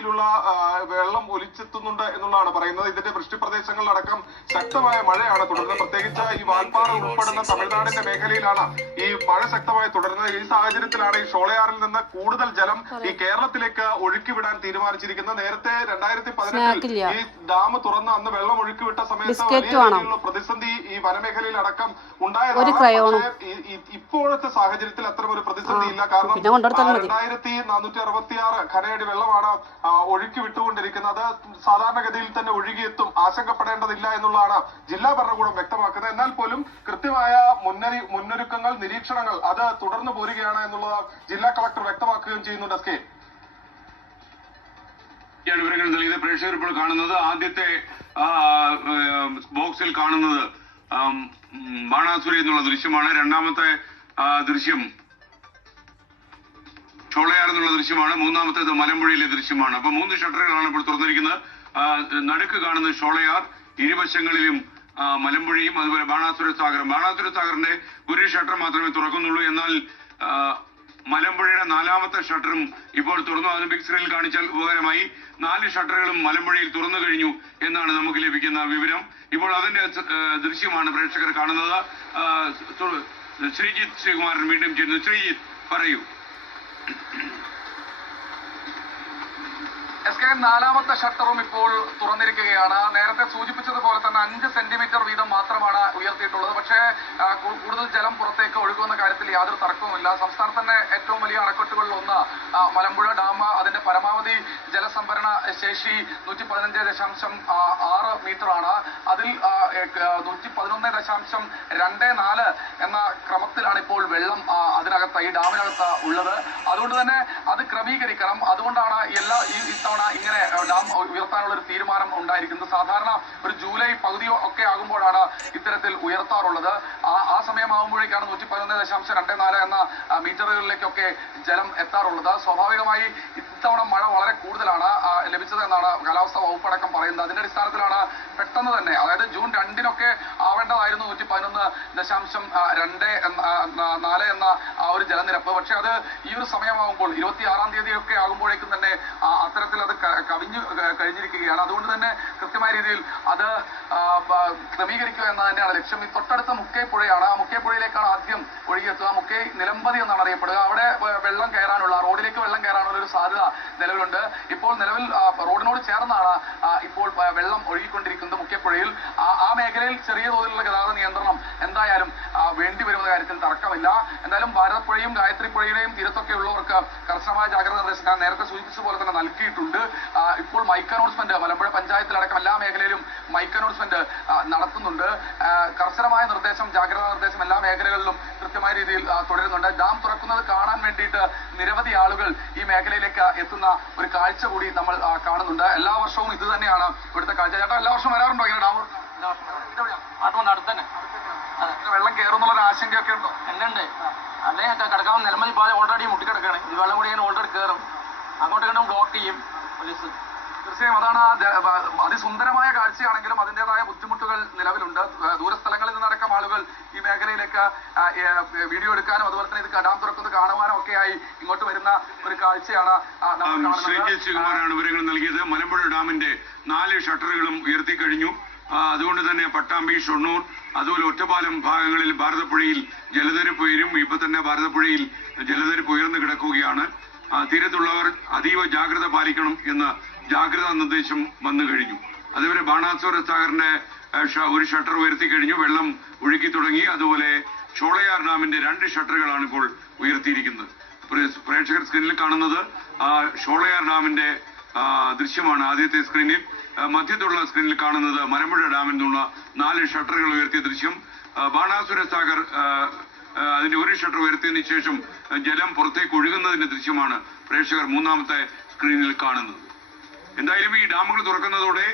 രീതിയിലുള്ള വെള്ളം ഒലിച്ചെത്തുന്നുണ്ട് എന്നുള്ളതാണ് പറയുന്നത്. ഇതിന്റെ വൃഷ്ടിപ്രദേശങ്ങളിലടക്കം ശക്തമായ മഴയാണ് തുടരുന്നത്. പ്രത്യേകിച്ച് ഈ വാൽപ്പാറ ഉൾപ്പെടുന്ന തമിഴ്നാടിന്റെ മേഖലയിലാണ് ഈ മഴ ശക്തമായി തുടരുന്നത്. ഈ സാഹചര്യത്തിലാണ് ഈ ഷോളയാറിൽ നിന്ന് കൂടുതൽ ജലം ഈ കേരളത്തിലേക്ക് ഒഴുക്കിവിടാൻ തീരുമാനിച്ചിരിക്കുന്നത്. നേരത്തെ 2018 ഈ ഡാം തുറന്ന് അന്ന് വെള്ളം ഒഴുക്കിവിട്ട സമയത്ത് വലിയ രീതിയിലുള്ള പ്രതിസന്ധി ഈ വനമേഖലയിൽ അടക്കം ഉണ്ടായതാണ്. ഇപ്പോഴത്തെ സാഹചര്യത്തിൽ അത്തരം ഒരു പ്രതിസന്ധി ഇല്ല. കാരണം 2466 ഖനയടി വെള്ളമാണ് ഒഴുക്കി വിട്ടുകൊണ്ടിരിക്കുന്നത്. സാധാരണഗതിയിൽ തന്നെ ഒഴുകിയെത്തും, ആശങ്കപ്പെടേണ്ടതില്ല എന്നുള്ളതാണ് ജില്ലാ ഭരണകൂടം വ്യക്തമാക്കുന്നത്. എന്നാൽ പോലും കൃത്യമായ മുന്നൊരുക്കങ്ങൾ, നിരീക്ഷണങ്ങൾ അത് തുടർന്നു പോരുകയാണ് എന്നുള്ളത് ജില്ലാ കളക്ടർ വ്യക്തമാക്കുകയും ചെയ്യുന്നുണ്ട്. എസ് കെ വിവരങ്ങൾ നൽകിയത് പ്രേക്ഷകർ ഇപ്പോൾ കാണുന്നത് ആദ്യത്തെ ബോക്സിൽ കാണുന്നത് ബാണാസുര എന്നുള്ള ദൃശ്യമാണ്. രണ്ടാമത്തെ ദൃശ്യം ഷോളയാർ എന്നുള്ള ദൃശ്യമാണ്. മൂന്നാമത്തേത് മലമ്പുഴയിലെ ദൃശ്യമാണ്. അപ്പൊ 3 ഷട്ടറുകളാണ് ഇപ്പോൾ തുറന്നിരിക്കുന്നത്. നടുക്ക് കാണുന്നത് ഷോളയാർ, ഇരുവശങ്ങളിലും മലമ്പുഴയും അതുപോലെ ബാണാസുര സാഗരം. ബാണാസുര സാഗറിന്റെ ഒരു ഷട്ടർ മാത്രമേ തുറക്കുന്നുള്ളൂ. എന്നാൽ മലമ്പുഴയുടെ 4ാമത്തെ ഷട്ടറും ഇപ്പോൾ തുറന്നു. അത് ബിഗ് സ്ക്രീനിൽ കാണിച്ചാൽ ഉപകാരമായി. 4 ഷട്ടറുകളും മലമ്പുഴയിൽ തുറന്നു കഴിഞ്ഞു എന്നാണ് നമുക്ക് ലഭിക്കുന്ന വിവരം. ഇപ്പോൾ അതിന്റെ ദൃശ്യമാണ് പ്രേക്ഷകർ കാണുന്നത്. ശ്രീജിത്ത് ശ്രീകുമാരൻ വീണ്ടും ചെയ്യുന്നു. ശ്രീജിത്ത് പറയൂ. എസ് കെ 4ാമത്തെ ഷട്ടറും ഇപ്പോൾ തുറന്നിരിക്കുകയാണ്. നേരത്തെ സൂചിപ്പിച്ചതുപോലെ തന്നെ 5 സെന്റിമീറ്റർ വീതം മാത്രമാണ് ഉയർത്തിയിട്ടുള്ളത്. പക്ഷേ കൂടുതൽ ജലം പുറത്തേക്ക് ഒഴുകുന്ന കാര്യത്തിൽ യാതൊരു തർക്കവുമില്ല. സംസ്ഥാനത്തിന്റെ ഏറ്റവും വലിയ അണക്കെട്ടുകളിൽ ഒന്ന് മലമ്പുഴ ഡാം. അതിന്റെ പരമാവധി ജലസംഭരണ ശേഷി 115.6 മീറ്ററാണ്. അതിൽ 111.24 എന്ന ക്രമത്തിലാണ് ഇപ്പോൾ വെള്ളം അതിനകത്ത്, ഈ ഡാമിനകത്ത് ഉള്ളത്. അതുകൊണ്ട് തന്നെ അത് ക്രമീകരിക്കണം. അതുകൊണ്ടാണ് ഇത്തവണ ഇങ്ങനെ ഡാം ഉയർത്താനുള്ള ഒരു തീരുമാനം ഉണ്ടായിരിക്കുന്നത്. സാധാരണ ഒരു ജൂലൈ പകുതിയോ ഒക്കെ ആകുമ്പോഴാണ് ഇത്തരത്തിൽ ഉയർത്താറുള്ളത്. ആ സമയമാകുമ്പോഴേക്കാണ് 111.24 എന്ന മീറ്ററുകളിലേക്കൊക്കെ ജലം എത്താറുള്ളത്. സ്വാഭാവികമായി ഇത്തവണ മഴ വളരെ കൂടുതലാണ് ലഭിച്ചത് എന്നാണ് കാലാവസ്ഥാ വകുപ്പടക്കം പറയുന്നത്. അതിന്റെ അടിസ്ഥാനത്തിലാണ് പെട്ടെന്ന് തന്നെ, അതായത് ജൂൺ 2-നൊക്കെ ആവേണ്ടതായിരുന്നു 111.24 എന്ന ആ ഒരു ജലനിരപ്പ്. പക്ഷെ അത് ഈ ഒരു സമയമാകുമ്പോൾ 26-ാം തീയതിയൊക്കെ ആകുമ്പോഴേക്കും തന്നെ അത്തരത്തിൽ അത് കവിഞ്ഞു കഴിഞ്ഞിരിക്കുകയാണ്. അതുകൊണ്ട് തന്നെ കൃത്യമായ രീതിയിൽ അത് ക്രമീകരിക്കുക എന്ന് തന്നെയാണ് ലക്ഷ്യം. ഈ തൊട്ടടുത്ത മുക്കേപ്പുഴയാണ്. ആ മുക്കേപ്പുഴയിലേക്കാണ് ആദ്യം ഒഴുകിയെത്തുക. മുക്കൈ നിലമ്പതി എന്നാണ് അറിയപ്പെടുക. അവിടെ വെള്ളം കയറാനുള്ള, റോഡിലേക്ക് വെള്ളം കയറാനുള്ള ഒരു സാധ്യത നിലവിലുണ്ട്. ഇപ്പോൾ നിലവിൽ റോഡിനോട് ചേർന്നാണ് ഇപ്പോൾ വെള്ളം ഒഴുകിക്കൊണ്ടിരിക്കുന്നത് മുക്കേപ്പുഴയിൽ. ആ മേഖലയിൽ ചെറിയ തോതിലുള്ള ഗതാഗത നിയന്ത്രണം എന്തായാലും വേണ്ടി വരുന്ന കാര്യത്തിൽ തർക്കമില്ല. എന്തായാലും ഭാരതപ്പുഴയും ഗായത്രി പുഴയിലെയും തീരത്തൊക്കെ ഉള്ളവർക്ക് കർശനമായ ജാഗ്രതാ നിർദ്ദേശം ഞാൻ നേരത്തെ സൂചിപ്പിച്ച പോലെ തന്നെ നൽകിയിട്ടുണ്ട്. ഇപ്പോൾ മൈക്ക് അനൗൺസ്മെന്റ് മലമ്പുഴ പഞ്ചായത്തിലടക്കം എല്ലാ മേഖലയിലും മൈക്ക് അനൗൺസ്മെന്റ് നടത്തുന്നുണ്ട്. കർശനമായ നിർദ്ദേശം, ജാഗ്രതാ നിർദ്ദേശം എല്ലാ മേഖലകളിലും കൃത്യമായ രീതിയിൽ തുടരുന്നുണ്ട്. ഡാം തുറക്കുന്നത് കാണാൻ വേണ്ടിയിട്ട് നിരവധി ആളുകൾ ഈ മേഖലയിലേക്ക് എത്തുന്ന ഒരു കാഴ്ച കൂടി നമ്മൾ കാണുന്നുണ്ട്. എല്ലാ വർഷവും ഇത് തന്നെയാണ് ഇവിടുത്തെ കാഴ്ച. ചേട്ടാ, എല്ലാ വർഷവും വരാറുണ്ടോ ഇങ്ങനെ ഡാം? അടുത്തന്നെ വെള്ളം കയറുന്നുള്ള ആശങ്കയൊക്കെ ഉണ്ടോ? എന്നുണ്ട്. അല്ലെങ്കിൽ കിടക്കാൻ നിലമതി പാല ഓൾറെഡി മുട്ടിക്കിടക്കാണ്. ഇത് വെള്ളം കൂടി ഇങ്ങനെ ഓൾറെഡി കയറും. അങ്ങോട്ട് കണ്ടും ബ്ലോക്ക് ചെയ്യും പോലീസ്. തീർച്ചയായും അതാണ് അതിസുന്ദരമായ കാഴ്ചയാണെങ്കിലും അതിൻ്റെതായ ബുദ്ധിമുട്ടുകൾ നിലവിലുണ്ട്. ദൂരസ്ഥലങ്ങളിൽ നിന്നടക്കം ആളുകൾ ഈ മേഖലയിലേക്ക് വീഡിയോ എടുക്കാനും അതുപോലെ തന്നെ ഇത് ഡാം തുറക്കുന്നത് കാണുവാനും ഒക്കെയായി ഇങ്ങോട്ട് വരുന്ന ഒരു കാഴ്ചയാണ്. ശ്രീജിത്ത് ശ്രീകുമാറാണ് വിവരങ്ങൾ നൽകിയത്. മലമ്പുഴ ഡാമിന്റെ 4 ഷട്ടറുകളും ഉയർത്തി കഴിഞ്ഞു. അതുകൊണ്ട് തന്നെ പട്ടാമ്പി, ഷൊർണൂർ, അതുപോലെ ഒറ്റപ്പാലം ഭാഗങ്ങളിൽ ഭാരതപ്പുഴയിൽ ജലനിരപ്പ് ഉയരും. ഇപ്പൊ തന്നെ ഭാരതപ്പുഴയിൽ ജലനിരപ്പ് ഉയർന്നു കിടക്കുകയാണ്. തീരത്തുള്ളവർ അതീവ ജാഗ്രത പാലിക്കണം എന്ന ജാഗ്രതാ നിർദ്ദേശം വന്നു കഴിഞ്ഞു. അതുപോലെ ബാണാസുര സാഗറിന്റെ ഒരു ഷട്ടർ ഉയർത്തി കഴിഞ്ഞു, വെള്ളം ഒഴുക്കി തുടങ്ങി. അതുപോലെ ഷോളയാർ ഡാമിന്റെ 2 ഷട്ടറുകളാണ് ഇപ്പോൾ ഉയർത്തിയിരിക്കുന്നത്. പ്രേക്ഷകർ സ്ക്രീനിൽ കാണുന്നത് ഷോളയാർ ഡാമിന്റെ ദൃശ്യമാണ്. ആദ്യത്തെ സ്ക്രീനിൽ, മധ്യത്തുള്ള സ്ക്രീനിൽ കാണുന്നത് മലമ്പുഴ ഡാമിൽ നിന്നുള്ള 4 ഷട്ടറുകൾ ഉയർത്തിയ ദൃശ്യം. ബാണാസുര സാഗർ അതിന്റെ 1 ഷട്ടർ ഉയർത്തിയതിനു ശേഷം ജലം പുറത്തേക്ക് ഒഴുകുന്നതിന്റെ ദൃശ്യമാണ് പ്രേക്ഷകർ 3ാമത്തെ സ്ക്രീനിൽ കാണുന്നത്. എന്തായാലും ഈ ഡാമുകൾ തുറക്കുന്നതോടെ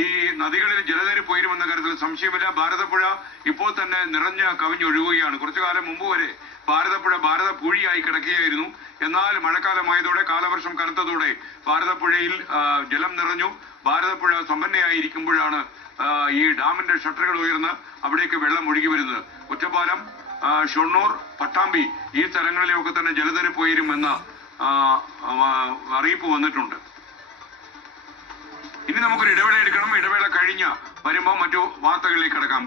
ഈ നദികളിൽ ജലനിരപ്പ് ഉയരുമെന്ന കാര്യത്തിൽ സംശയമില്ല. ഭാരതപ്പുഴ ഇപ്പോൾ തന്നെ നിറഞ്ഞ കവിഞ്ഞൊഴുകുകയാണ്. കുറച്ചു കാലം മുമ്പ് വരെ ഭാരതപ്പുഴ ഭാരതപ്പുഴയായി കിടക്കുകയായിരുന്നു. എന്നാൽ മഴക്കാലമായതോടെ, കാലവർഷം കനത്തതോടെ ഭാരതപ്പുഴയിൽ ജലം നിറഞ്ഞു. ഭാരതപ്പുഴ സമ്പന്നയായിരിക്കുമ്പോഴാണ് ഈ ഡാമിന്റെ ഷട്ടറുകൾ ഉയർന്ന് അവിടേക്ക് വെള്ളം ഒഴുകി വരുന്നത്. ഒറ്റപ്പാലം, ഷൊർണൂർ, പട്ടാമ്പി ഈ സ്ഥലങ്ങളിലൊക്കെ തന്നെ ജലനിരപ്പ് ഉയരുമെന്ന് അറിയിപ്പ് വന്നിട്ടുണ്ട്. ഇനി നമുക്കൊരു ഇടവേള എടുക്കണം. ഇടവേള കഴിഞ്ഞ് വരുമ്പോൾ മറ്റു വാർത്തകളിലേക്ക് കടക്കാം.